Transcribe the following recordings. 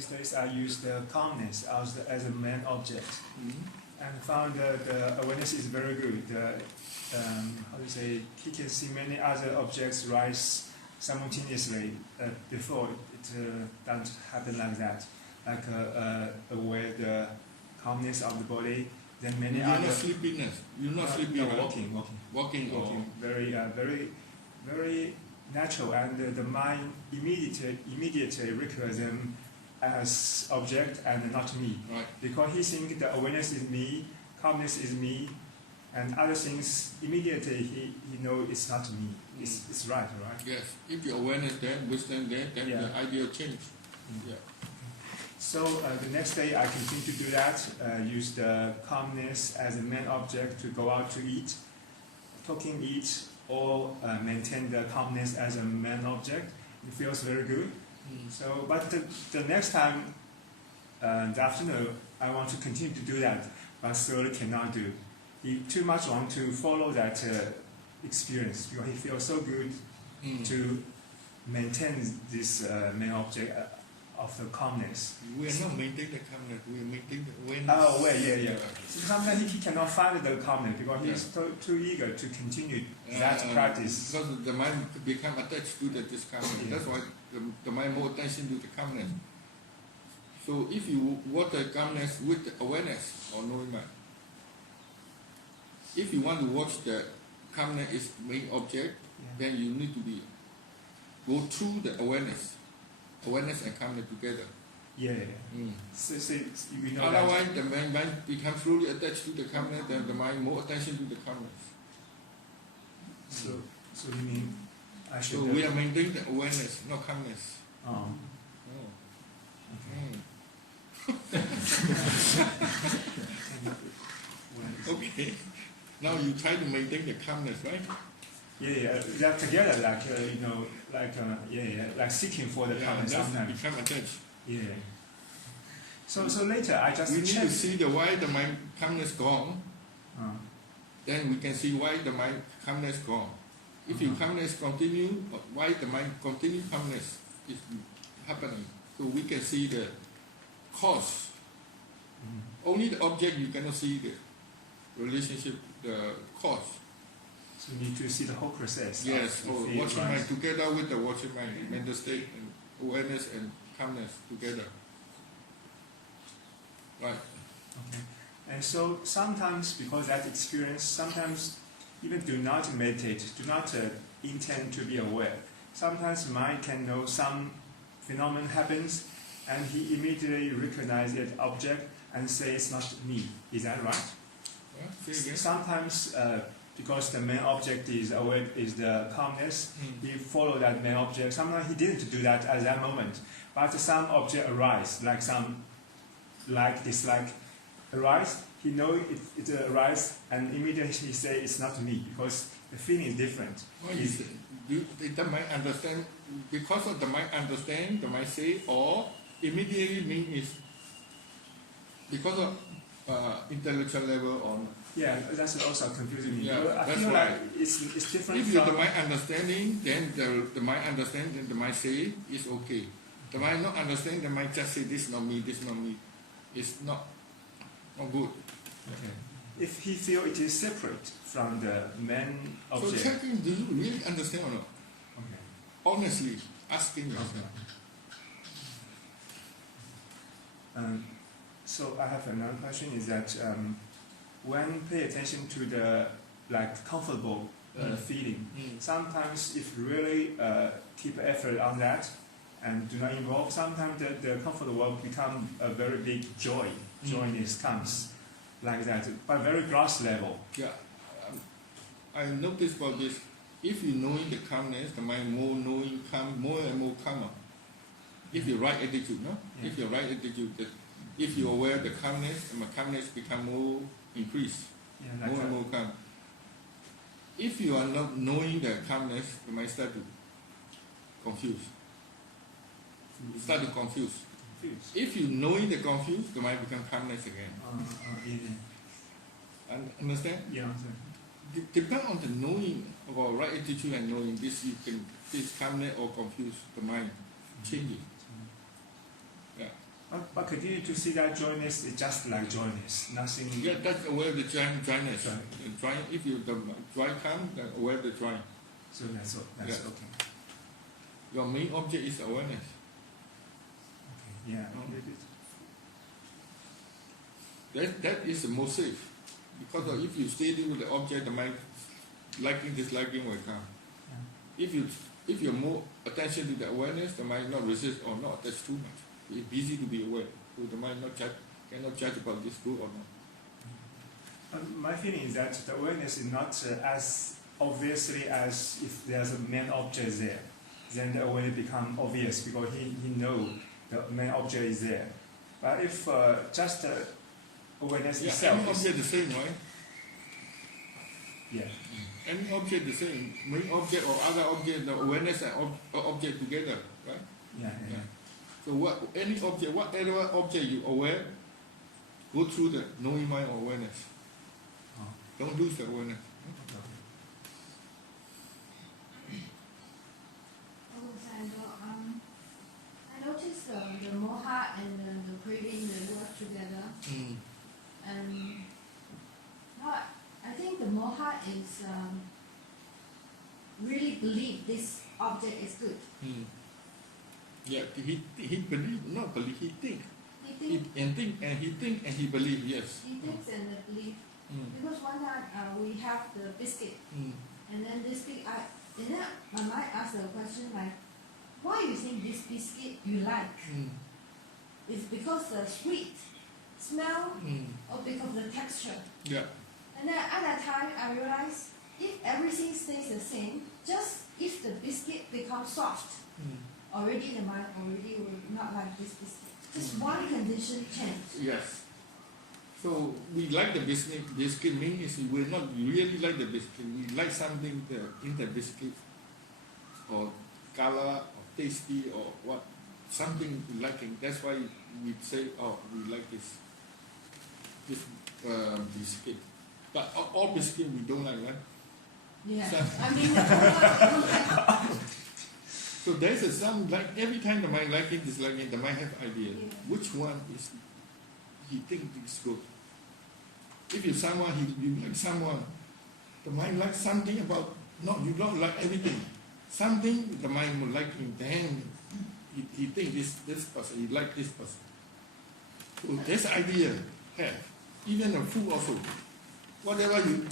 these days I use the calmness as a main object, and found the awareness is very good. How do you say? He can see many other objects rise simultaneously. Before it doesn't happen like that. Like aware the calmness of the body. Then many You're other. Not sleepiness. You're not sleepy. No, right? walking. Very natural, and the mind immediately recognizes them as object and not me. Right. Because he thinks the awareness is me, calmness is me, and other things immediately he knows it's not me. It's right? Yes. If your awareness there, wisdom there, then the idea change. Yeah. So the next day I continue to do that, use the calmness as a main object to go out to eat, eat, or maintain the calmness as a main object. It feels very good. So, but the next time, the afternoon, I want to continue to do that, but slowly cannot do. He too much want to follow that experience because he feels so good to maintain this main object of the calmness. We are not maintaining the calmness, we are maintaining the awareness. Oh, well, yeah. So sometimes he cannot find the calmness because he's too eager to continue that practice. Because the mind become attached to this calmness. That's why the mind more attention to the calmness. So if you watch the calmness with the awareness or knowing mind, if you want to watch the calmness is main object, then you need to go through the awareness and calmness together. So we know otherwise, the mind becomes fully attached to the calmness, then the mind more attention to the calmness. So you mean I should? So we are maintaining the awareness, not calmness. Okay. Now you try to maintain the calmness, right? They're together, like seeking for the calmness sometimes. Become attached. So later I just we need to see why the mind calmness gone. Then we can see why the mind calmness gone. If your calmness continue, why the mind continue calmness is happening. So we can see the cause. Only the object you cannot see the relationship, the cause. So you need to see the whole process. Yes, watching mind together with the watching mind, mental state and awareness and calmness together. Right. Okay. And so sometimes, because that experience, sometimes even do not meditate, do not intend to be aware. Sometimes mind can know some phenomenon happens, and he immediately recognizes that object and say it's not me. Is that right? Sometimes, because the main object is aware, is the calmness, he follow that main object. Sometimes he didn't do that at that moment, but some object arise, like some dislike arise. He know it arise, and immediately he say it's not me because the feeling is different. The mind understand because of the mind understand, the mind say, or immediately mean is because of intellectual level or. Yeah, that's also confusing me. Yeah, I feel like it's different. If the mind understanding, then the mind understand, then the mind say it's okay. The mind not understand, the mind just say this not me, this not me. It's not good. Okay. If he feel it is separate from the main object. So checking, do you really understand or not? Okay. Honestly, asking yourself. Okay. So I have another question is that when pay attention to the comfortable feeling, sometimes if really keep effort on that and do not involve, sometimes the comfortable become a very big joy. Joyness comes like that, but very gross level. Yeah, I noticed about this. If you knowing the calmness, the mind more knowing calm, more and more calmer. If you right attitude, no? Yeah. If you right attitude, if you aware the calmness become more increased, more and more calm. If you are not knowing the calmness, the mind start to confuse. If you knowing the confused, the mind become calmness again. Understand? Yeah. Depend on the knowing about right attitude and knowing this, you can this calmness or confuse the mind changing. Yeah. But continue to see that joyness is just like joyness, nothing. Yeah, that's aware of the dryness. Dry, if you the dry come, then aware of the dry. So that's okay. Your main object is awareness. Okay. Yeah. That is the most safe. Because if you stay with the object, the mind liking, disliking will come. Yeah. If you're more attention to the awareness, the mind not resist or not attach too much. It's busy to be aware. So the mind cannot judge about this good or not. My feeling is that the awareness is not as obviously as if there's a main object there. Then the awareness becomes obvious because he knows the main object is there. But if just awareness itself any object the same, right? Yeah. Any object the same. Main object or other object, the awareness and object together, right? Yeah. So any object, whatever object you aware, go through the knowing mind or awareness. Oh. Don't lose the awareness. I noticed the moha and the craving, they work together. And I think the moha is really believe this object is good. Yeah, he believe, not believe, he think. He think and he believe, yes. He thinks and believe. Because one time we have the biscuit, and then this big, and then my mind asked a question like, why you think this biscuit you like? It's because the sweet smell or because the texture? Yeah. And then at that time I realized if everything stays the same, just if the biscuit becomes soft, already the mind already will not like this biscuit. Just one condition change. Yes. So we like the biscuit means we will not really like the biscuit. We like something in the biscuit, or color, or tasty, or what, something we liking. That's why we say, oh, we like this biscuit. But all biscuit we don't like, right? Yeah. So, I mean, the whole so there's some, like every time the mind liking, disliking, the mind have idea. Yeah. Which one is he think is good? If you someone you like someone, the mind likes something about you don't like everything. Something the mind will like him, then he think this person, he like this person. So this idea have. Even a food also. Whatever you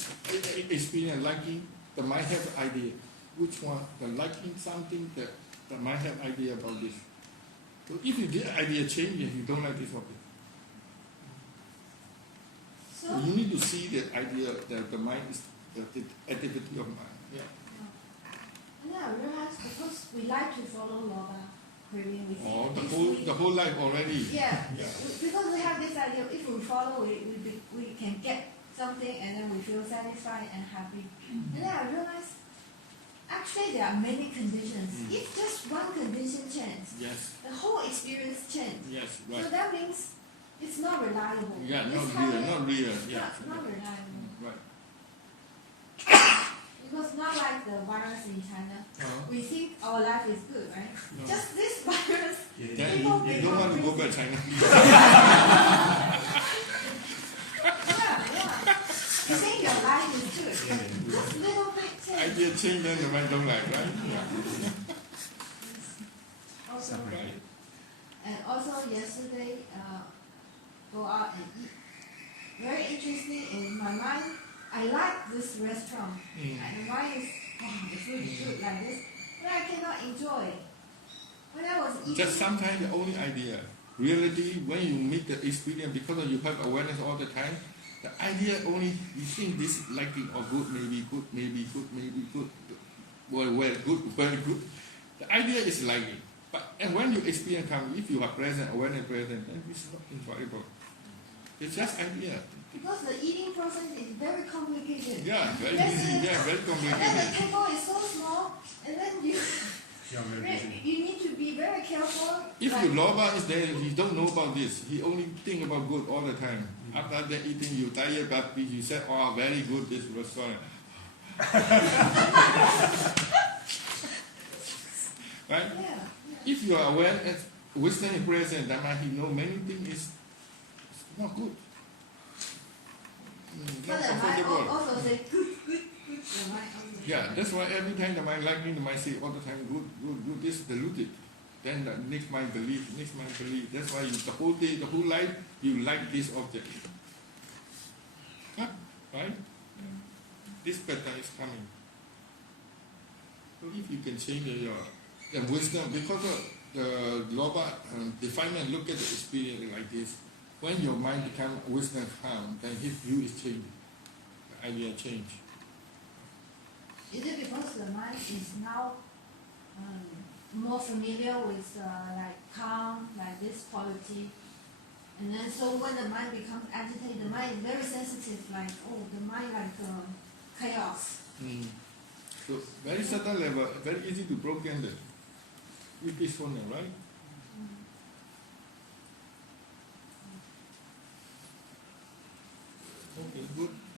experience liking, the mind have idea. Which one? The liking something that the mind have idea about this. So if you get idea change, you don't like this one. So you need to see the idea that the mind is the activity of mind. Yeah. And then I realized because we like to follow Loba craving, we think the whole life already. Yeah. Because we have this idea, if we follow it, we can get something and then we feel satisfied and happy. And then I realized actually there are many conditions. If just one condition changes, yes, the whole experience changes. Yes, right. So that means it's not reliable. Yeah, This not real. Yeah. Not reliable. Right. Because not like the virus in China. We think our life is good, right? No. Just this virus. Then you don't want to go back to China. Yeah. You think your life is good. Just little bit change. Idea change, then the mind don't like, right? Also, Right. and also yesterday, go out and eat. Very interesting in my mind. I like this restaurant. And why is the food is good like this? But I cannot enjoy it. When I was eating, Just sometimes the only idea. Reality, when you meet the experience, because you have awareness all the time, the idea only, you think this is liking or good, maybe good, maybe good, maybe good, well, good, very good. The idea is liking. And when you experience comes, if you are present, awareness present, then it's not enjoyable. It's just idea. because the eating process is very complicated. Yeah, very Yes, easy. Yeah, very And then complicated. the table is so small, and then you need to be very careful. If like, your lover is there, he don't know about this. He only think about good all the time. After that eating, you tired, but you said, oh, very good this restaurant. Right? Yeah. If you are wisdom is present, Dhamma, he know many things is not good. So Not the mind comfortable. also say good. The mind also Yeah, that's why every time the mind like me, the mind say all the time good, this is deluded. Then the next mind believe. That's why the whole day, the whole life, you like this object. Huh? Right? This pattern is coming. So if you can change your wisdom, because the Loba definement, look at the experience like this. When your mind becomes wisdom calm, then his view is changing. The idea change. Is it because the mind is now more familiar with like calm, like this quality? And then so when the mind becomes agitated, the mind is very sensitive, like, oh, the mind like chaos. So very certain level, very easy to broken that. With peacefulness, right? Okay, good.